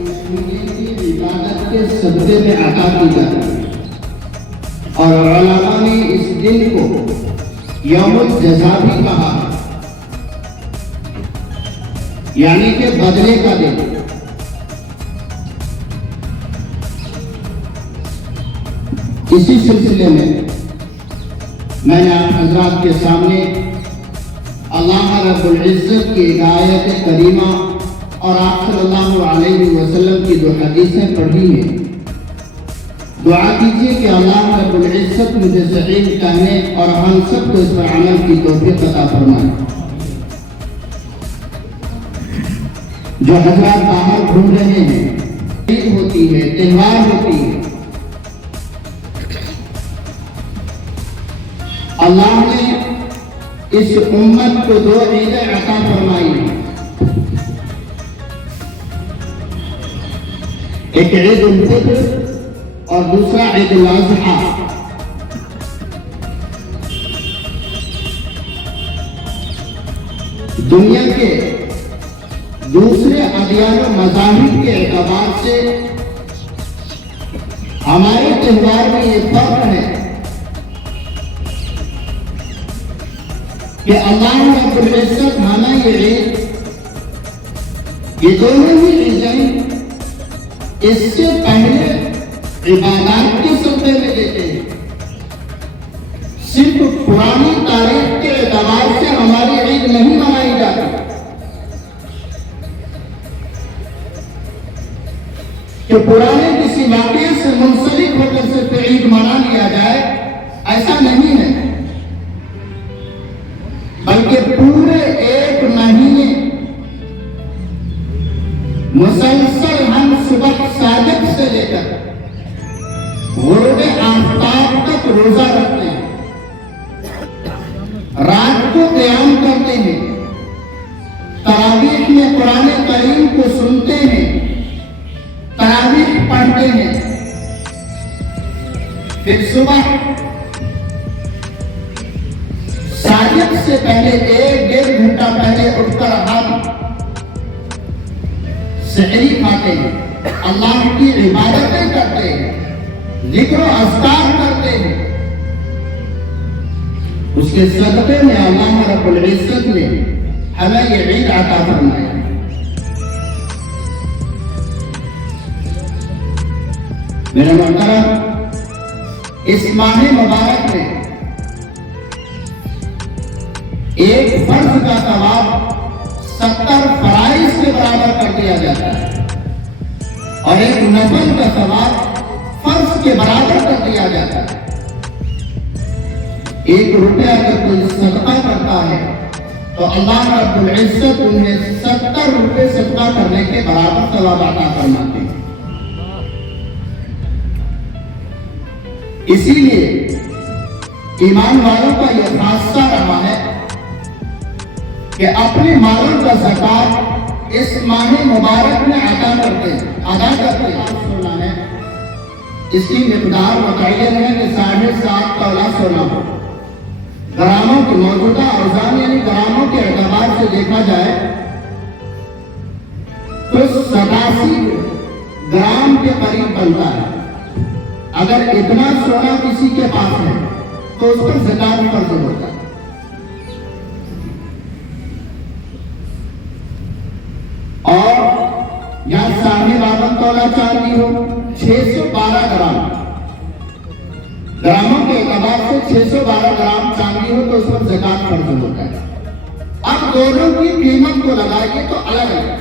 عبادت کے صدقے میں عطا کی جاتی ہے، اور علماء نے اس دن کو یوم الجزا بھی کہا، یعنی کہ بدلے کا دن۔ اسی سلسلے میں نے آپ حضرات کے سامنے اللہ رب العزت کی ایک آیت کریمہ اور آپ صلی اللہ علیہ وسلم کی دو حدیثیں پڑھی ہیں۔ دعا کیجیے کہ اللہ رب العزت مجھے صحیح کہنے اور ہم سب کو اس پر عمل کی توفیق عطا فرمائے۔ جو حضرات باہر گھوم رہے ہیں، عید ہوتی ہے، تہوار ہوتی ہے، اللہ نے اس امت کو دو عیدیں عطا فرمائی ہیں، ایک عید الفطر اور دوسرا عید الاضحیٰ۔ دنیا کے دوسرے ادیان و مذاہب کے اعتبار سے ہمارے تہوار میں یہ فرق ہے کہ اللہ رب العزت ہمیں یہ عید، یہ دونوں ہی عیدیں اس سے پہلے عبادات کے صدقے میں دیتے ہیں۔ صرف پرانی تاریخ کے اعتبار سے ہماری عید نہیں منائی جاتی کہ پرانے کسی واقعے سے منسلک ہو کر صرف عید منا لیا جائے، ایسا نہیں ہے، بلکہ پورے ایک مہینے مسلسل ہم صبح صادق سے لے کر غروب آفتاب تک روزہ رکھتے ہیں، رات کو قیام کرتے ہیں، تراویح میں قرآن کریم کو سنتے ہیں، تراویح پڑھتے ہیں، پھر صبح صادق سے پہلے 1-1.5 گھنٹہ پہلے اٹھ کر ہم سحری کھاتے ہیں، اللہ کی عبادتیں کرتے ہیں، ذکر و اذکار کرتے ہیں۔ اس کے صدقے میں اللہ رب العزت نے ہمیں یہ عید عطا فرمایا۔ میرے محترم، اس ماہ مبارک میں ایک فرض کا ثواب 70 فرائض کے برابر کر دیا جاتا ہے، اور ایک نفل کا ثواب فرض کے برابر کر دیا جاتا ہے۔ 1 روپیہ اگر کوئی صدقہ کرتا ہے تو اللہ رب العزت انہیں 70 روپے صدقہ کرنے کے برابر ثواب عطا فرماتے ہیں۔ اسی لیے ایمان والوں کا یہ خاصہ رہا ہے کہ اپنے مالوں کا زکوٰۃ اس ماہ مبارک میں ادا کرتے ہیں۔ اس کی مقدار متعین ہے کہ 7.5 تولہ سونا ہو۔ گراموں کے موجودہ اوزان یعنی گراموں کے اعتبار سے دیکھا جائے تو 87 گرام کے قریب بنتا ہے۔ اگر اتنا سونا کسی کے پاس ہے تو اس پر زکوٰۃ فرض ہوتا ہے۔ اور یا 52 تولہ چاندی ہو، 612 گرام، گراموں کے اعتبار سے 612 گرام چاندی ہو تو اس پر زکوٰۃ فرض ہوتا ہے۔ اب دونوں کی قیمت کو لگائیے تو الگ ہے۔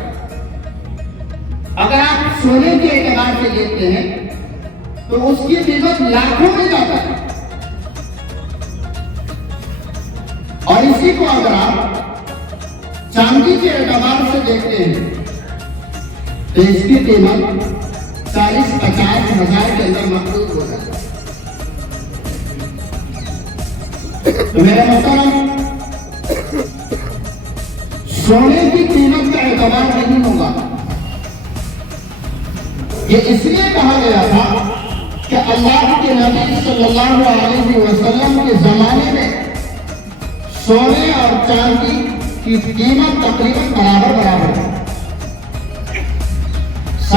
اگر آپ سونے کے اعتبار سے دیکھتے ہیں تو اس کی قیمت لاکھوں میں جاتا ہے، اور اسی کو اگر آپ چاندی کے اعتبار سے دیکھتے ہیں تو اس کی قیمت 40-50 ہزار کے اندر محدود ہو جاتا ہے۔ تو میرا محترم، سونے کی قیمت کا اعتبار نہیں ہوگا۔ یہ اس لیے کہا گیا تھا کہ اللہ کے نبی صلی اللہ علیہ وسلم کے زمانے میں سونے اور چاندی کی قیمت تقریباً برابر ہے۔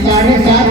7.5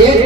1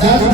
10,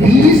20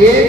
1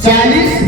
40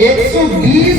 120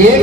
1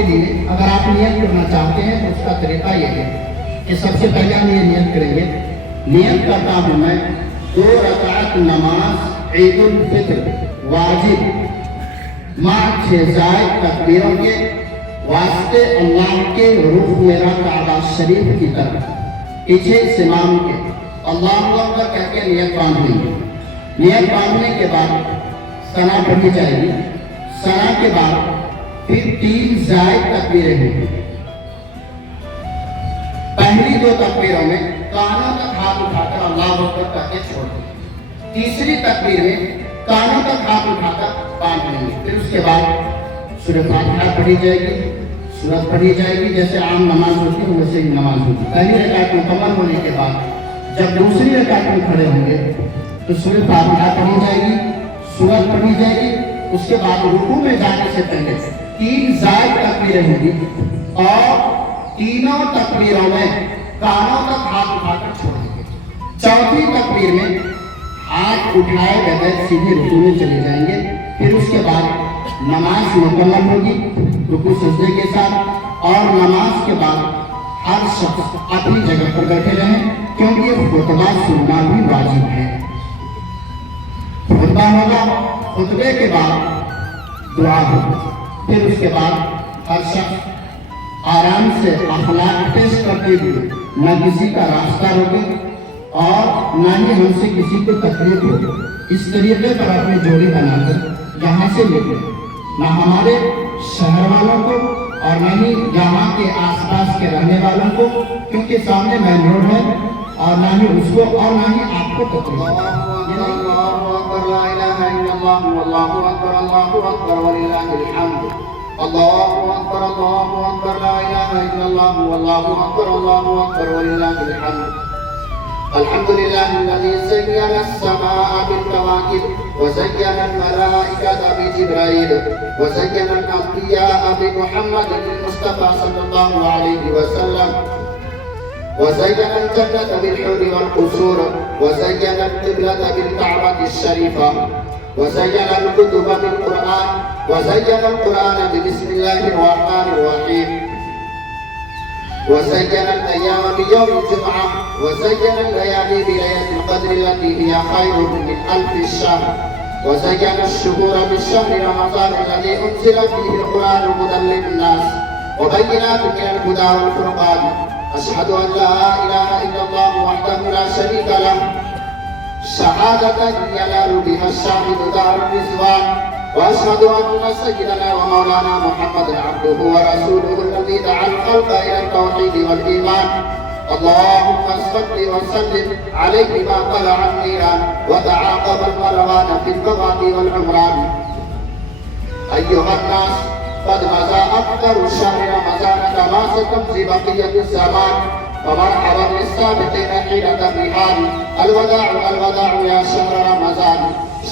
کے لیے اگر آپ نیت کرنا چاہتے ہیں تو اس کا طریقہ یہ ہے کہ سب سے پہلے ہم یہ نیت کریں گے، نیت کرتا ہوں میں 2 رکعت نماز عید الفطر واجب مع 6 زائد تکبیروں کے واسطے اللہ کے رخ میرا کعبہ شریف کی طرف پیچھے اس امام کے اللہ اکبر کہہ کے نیت باندھیں گے۔ نیت باندھنے کے بعد ثنا پڑھی جائے گی، ثنا کے بعد پھر 3 زائد تکبیریں ہوں گی۔ پہلی 2 تکبیروں میں کانوں تک ہاتھ اٹھا کر اللہ اکبر کہہ کے چھوڑ دیں، تیسری تکبیر میں کانوں تک ہاتھ اٹھا کر باندھ لیں گے۔ پھر اس کے بعد سورہ فاتحہ پڑھی جائے گی، سورت پڑھی جائے گی، جیسے عام نماز ہوتی ہے ویسے ہی نماز ہوگی۔ پہلی رکعت مکمل ہونے کے بعد جب دوسری رکعت میں کھڑے ہوں گے تو سورہ فاتحہ پڑھی جائے گی، سورت پڑھی جائے گی، اس کے بعد رکوع میں جانے سے پہلے 3 زائد تکبیریں ہوں گی اور تینوں تکبیروں میں کانوں تک ہاتھ اٹھا کر چھوڑ دیں گے۔ چوتھی تکبیر میں ہاتھ اٹھائے بغیر سیدھے رکوع میں چلے جائیں گے۔ پھر اس کے بعد نماز مکمل ہوگی رکوع سجدے کے ساتھ، اور نماز کے بعد ہر شخص اپنی جگہ پر بیٹھے رہیں کیونکہ خطبہ سننا بھی واجب ہے۔ خطبہ ہوگا، خطبے کے بعد دعا ہوگی، پھر اس کے بعد ہر شخص آرام سے اخلاق پیش کرتے ہوئے نہ کسی کا راستہ روکے اور نہ ہی ہم سے کسی کو تکلیف ہو، اس طریقے پر اپنی جوڑی بنا کر یہاں سے نکلے، نہ ہمارے شہر والوں کو اور نہ ہی یہاں کے آس پاس کے رہنے والوں کو، کیونکہ سامنے مین روڈ ہے، اور نہ ہی اس کو اور نہ ہی آپ کو تکلیف۔ اللہ اکبر لا الہ الا اللہ واللہ اکبر اللہ اکبر وللہ الحمد۔ اللہ اکبر لا الہ الا اللہ واللہ اکبر وللہ الحمد۔ الحمد لله الذي زين السماء بالكواكب وزين الملائكة بجبرائيل وزين الأنبياء بمحمد المصطفى صلى الله عليه وسلم وزين الجنة بالحور والقصور وزين القبلة بالكعبة الشريفة وزين الكتب بالقرآن وزين القرآن ببسم الله الرحمن الرحيم وزين الأيام بيوم الجمعة وزين الليالي بليلة القدر التي هي خير من 1000 شهر وزين الشهور بالشهر رمضان الذي أنزل فيه القرآن هدى للناس وبينات من الهدى والفرقان أشهد أن لا إله إلا الله وحده لا شريك له شهادة ينال بها الشاهد دار الرضوان وأشهد أن سيدنا ومولانا محمد عبده ورسوله الذي دعا الخلق إلى التوحيد والإيمان اللهم صل وسلم عليه ما طلع النيران وتعاقب المروان في القضاء والعمران أيها الناس قد مضى أكثر شهر رمضان كما ستمضي بقية الزمان فمرحبا بالسابقين حين تبرهان الوداع يا شهر رمضان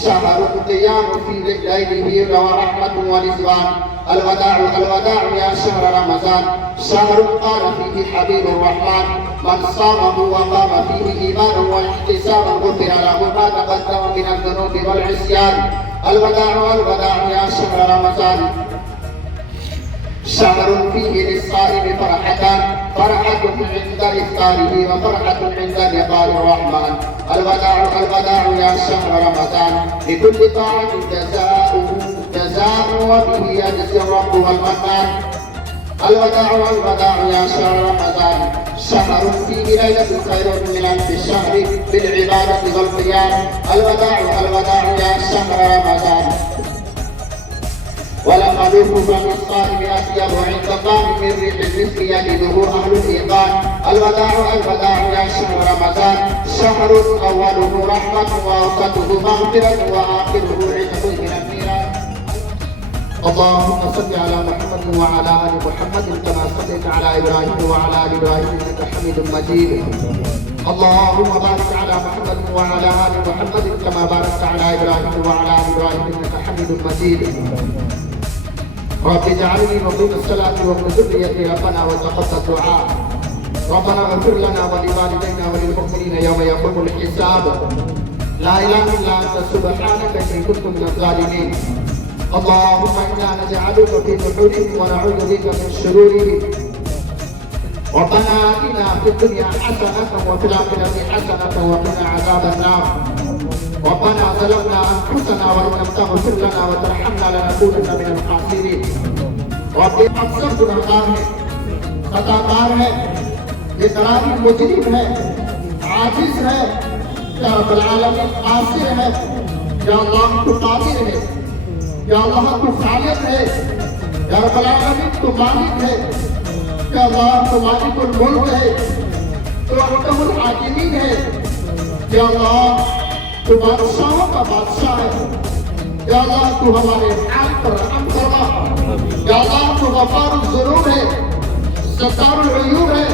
شهر القيام في ليله ورحمة ورضوان الوداع يا شهر رمضان شهر قال فيه حبيب الرحمن من صامه وقام فيه إيمانا واحتسابا غفر له ما تقدم من الذنوب والعصيان الوداع يا شهر رمضان شهر فيه للصائم فرحتان فرحة عند إفطاره وفرحة عند لقاء الرحمن الوداع يا شهر رمضان لكل طاعة جزاء وبه يجزي الرب والمنان الوداع يا شهر رمضان شهر فيه ليلة خير من 1000 شهر بالعبادة والقيام الوداع يا شهر رمضان ولخلوف فم الصائم أطيب عند الله من ريح المسك يجده أهل الإيقان الوداع يا شهر رمضان شهر أوله رحمة وأوسطه مغفرة وآخره عتق من النيران اللهم صل على محمد وعلى آل محمد كما صليت على إبراهيم وعلى آل إبراهيم إنك حميد مجيد اللهم بارك على محمد وعلى آل محمد كما باركت على إبراهيم وعلى آل إبراهيم إنك حميد مجيد رب اجعلني مقيم الصلاة ومن ذريتي ربنا وتقبل دعاء ربنا اغفر لنا ولوالدينا وللمؤمنين يوم يقوم الحساب لا إله إلا أنت سبحانك إني كنت من الظالمين اللهم إنا نجعلك في نحورهم ونعوذ بك من شرورهم ربنا آتنا في الدنيا حسنة وفي الآخرة حسنة وقنا عذاب النار ربنا ظلمنا أنفسنا وإن لم تغفر لنا وترحمنا لنكونن من الخاسرين رب اکثر گناہگار ہے خطاکار ہے اقراری مجرم ہے عاجز ہے یا رب العالمین قاصر ہے یا اللہ تو قادر ہے یا اللہ تو خالق ہے یا رب العالمین تو مالک ہے یا اللہ تو مالک الملک ہے تو احکم الحاکمین ہے یا اللہ تو بادشاہوں کا بادشاہ ہے یا اللہ تو ہمارے حال پر رحم فرما یا اللہ تو غفار الذنوب ہے ستار العیوب ہے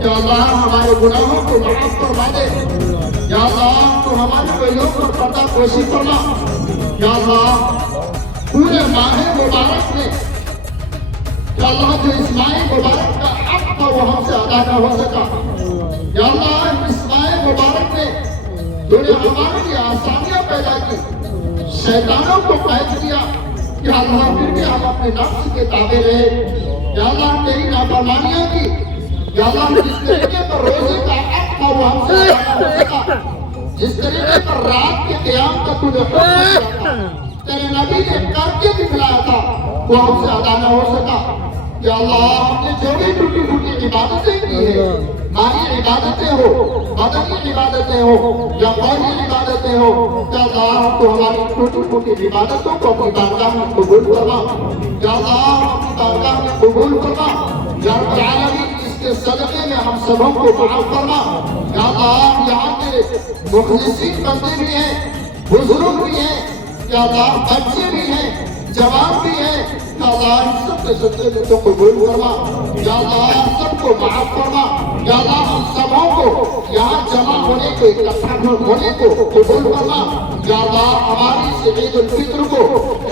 یا اللہ ہمارے گناہوں کو معاف فرما دے یا اللہ تو ہمارے عیوب پر پردہ پوشی فرما یا اللہ پورے ماہ مبارک میں یا اللہ جو اس ماہ مبارک کا حق تھا وہ ہم سے ادا نہ ہو سکا یا اللہ اس ماہ مبارک میں تو نے ہمارے لیے آسانیاں پیدا کی شیطانوں کو قید کیا یا اللہ پھر بھی ہم اپنے نفس کے تابع رہے یا اللہ تیری نافرمانیاں کی یا اللہ جس طریقے پر روزے کا حق تھا وہ ہم سے ادا نہ ہو سکا جس طریقے پر رات کے قیام کا تو نے حکم دیا تھا تیرے نبی نے کر کے دکھلایا تھا وہ ہم سے ادا نہ ہو سکا یا اللہ ہم نے جو بھی ٹوٹی پھوٹی عبادتیں کی ہے مالی عبادتیں ہو بدنی عبادتیں ہو یا قومی عبادتیں ہو یا اللہ تو ہماری ٹوٹی پھوٹی عبادتوں کو اپنی بارگاہ میں قبول فرما یا اللہ اپنی بارگاہ میں قبول فرما یا رب العالمین اس کے صدقے میں ہم سبوں کو معاف فرما یا اللہ یہاں کے مخلصین بندے بھی ہیں بزرگ بھی ہیں یا اللہ بچے بھی ہیں جوان بھی ہیں یا اللہ ہم سب کے صدقے میں تو قبول فرما یا اللہ سب کو معاف فرما یا اللہ ہم سبوں کو یہاں جمع ہونے کو اکٹھا ہونے کو قبول فرما یا اللہ ہماری اس عید الفطر کو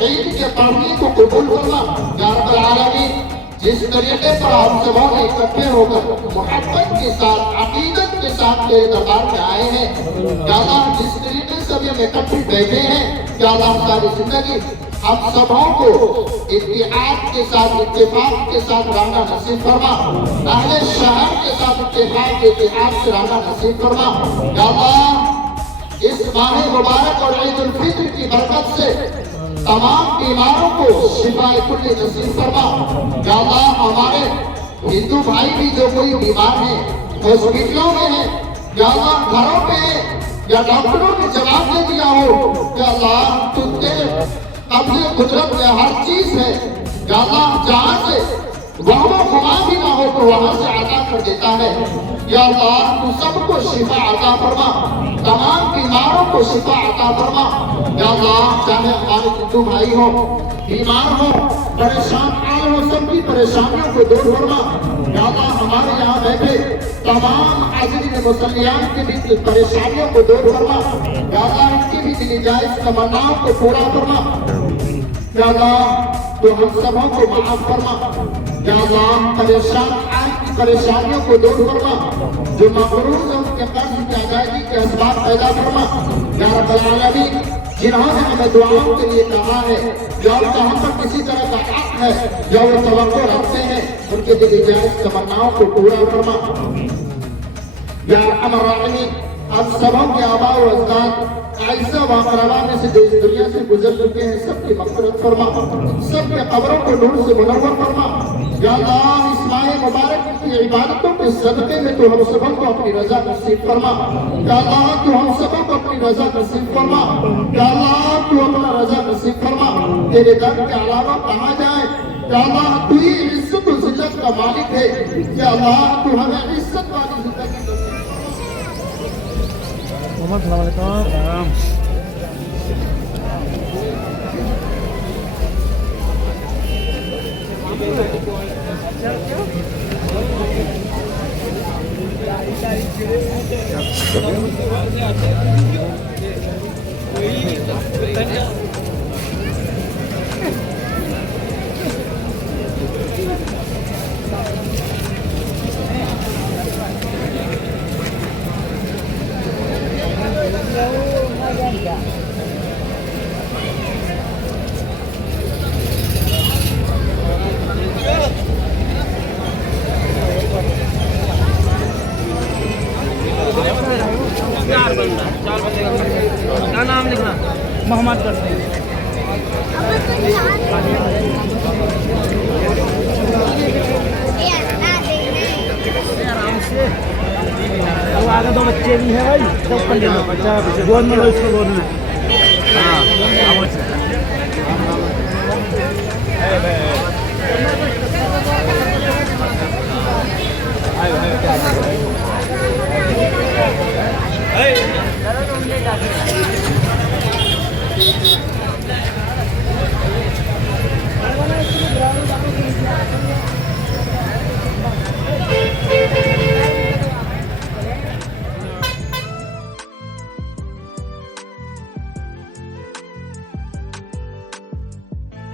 عید کے پڑھنے کو قبول فرما یا رب العالمین جس طریقے پر ہم سبوں نے اکٹھے ہو کر محبت کے ساتھ عقیدت کے ساتھ تیرے دربار میں آئے ہیں یا اللہ جس طریقے سے ہم اکٹھے بیٹھے ہیں یا اللہ ساری زندگی ہم سبوں کو اتحاد کے ساتھ اتفاق کے ساتھ رہنا نصیب فرما اہل شہر کے ساتھ اتحاد سے رہنا نصیب فرما یا اللہ اس ماہ مبارک اور عید الفطر کی برکت سے تمام بیماروں کو شفاء کل نصیب فرما یا اللہ ہمارے ہندو بھائی بھی جو کوئی بیمار ہیں ہاسپٹلوں میں ہیں یا اللہ گھروں پہ ہیں یا ڈاکٹروں نے جواب دے دیا ہو یا اللہ تو تیرے قبضے قدرت میں ہر چیز ہے یا اللہ جہاں سے وہاں خما بھی نہ ہو تو وہاں سے عطا کر دیتا ہے یا اللہ تو سب کو شفا عطا فرما تمام بیماروں کو شفا عطا فرما یا اللہ چاہے ہمارے ہندو بھائی ہو بیمار ہو پریشان حال ہو سب کی پریشانیوں کو دور فرما یا اللہ ہمارے یہاں بیٹھے تمام حاضرین مسلیان کی بھی پریشانیوں کو دور فرما یا اللہ ان کی بھی دلی جائز تمناؤں کو پورا فرما یا اللہ تو ہم سبوں کو معاف فرما یا اللہ پریشان حال کی پریشانیوں کو دور فرما جو مقروض ہیں ان کے قرض کی ادائیگی کے اسباب پیدا فرما یا رب العالمین جنہوں نے ہمیں دعاؤں کے لیے کہا ہے یا ان کا ہم پر کسی طرح کا حق ہے یا وہ توقع رکھتے ہیں ان کے دلی جائز تمناؤں کو پورا فرما یا ارحم الراحمین ہم سبوں کے آباء و اجداد عائشہ و اقربا میں سے جو اس دنیا سے گزر چکے ہیں سب کی مغفرت فرما سب کے قبروں کو نور سے منور فرما یا اللہ اس ماہ مبارک کی عبادتوں کے صدقے میں تو ہم سبوں کو اپنی رضا نصیب فرما یا اللہ تو ہم سبوں کو اپنی رضا نصیب فرما یا اللہ تو اپنا رضا نصیب فرما تیرے در کے علاوہ کہاں جائیں یا اللہ تو ہی عزت و ذلت کا مالک ہے یا اللہ تو ہمیں عزت والی زندگی السلام علیکم open din. Baca buwan mo lang ito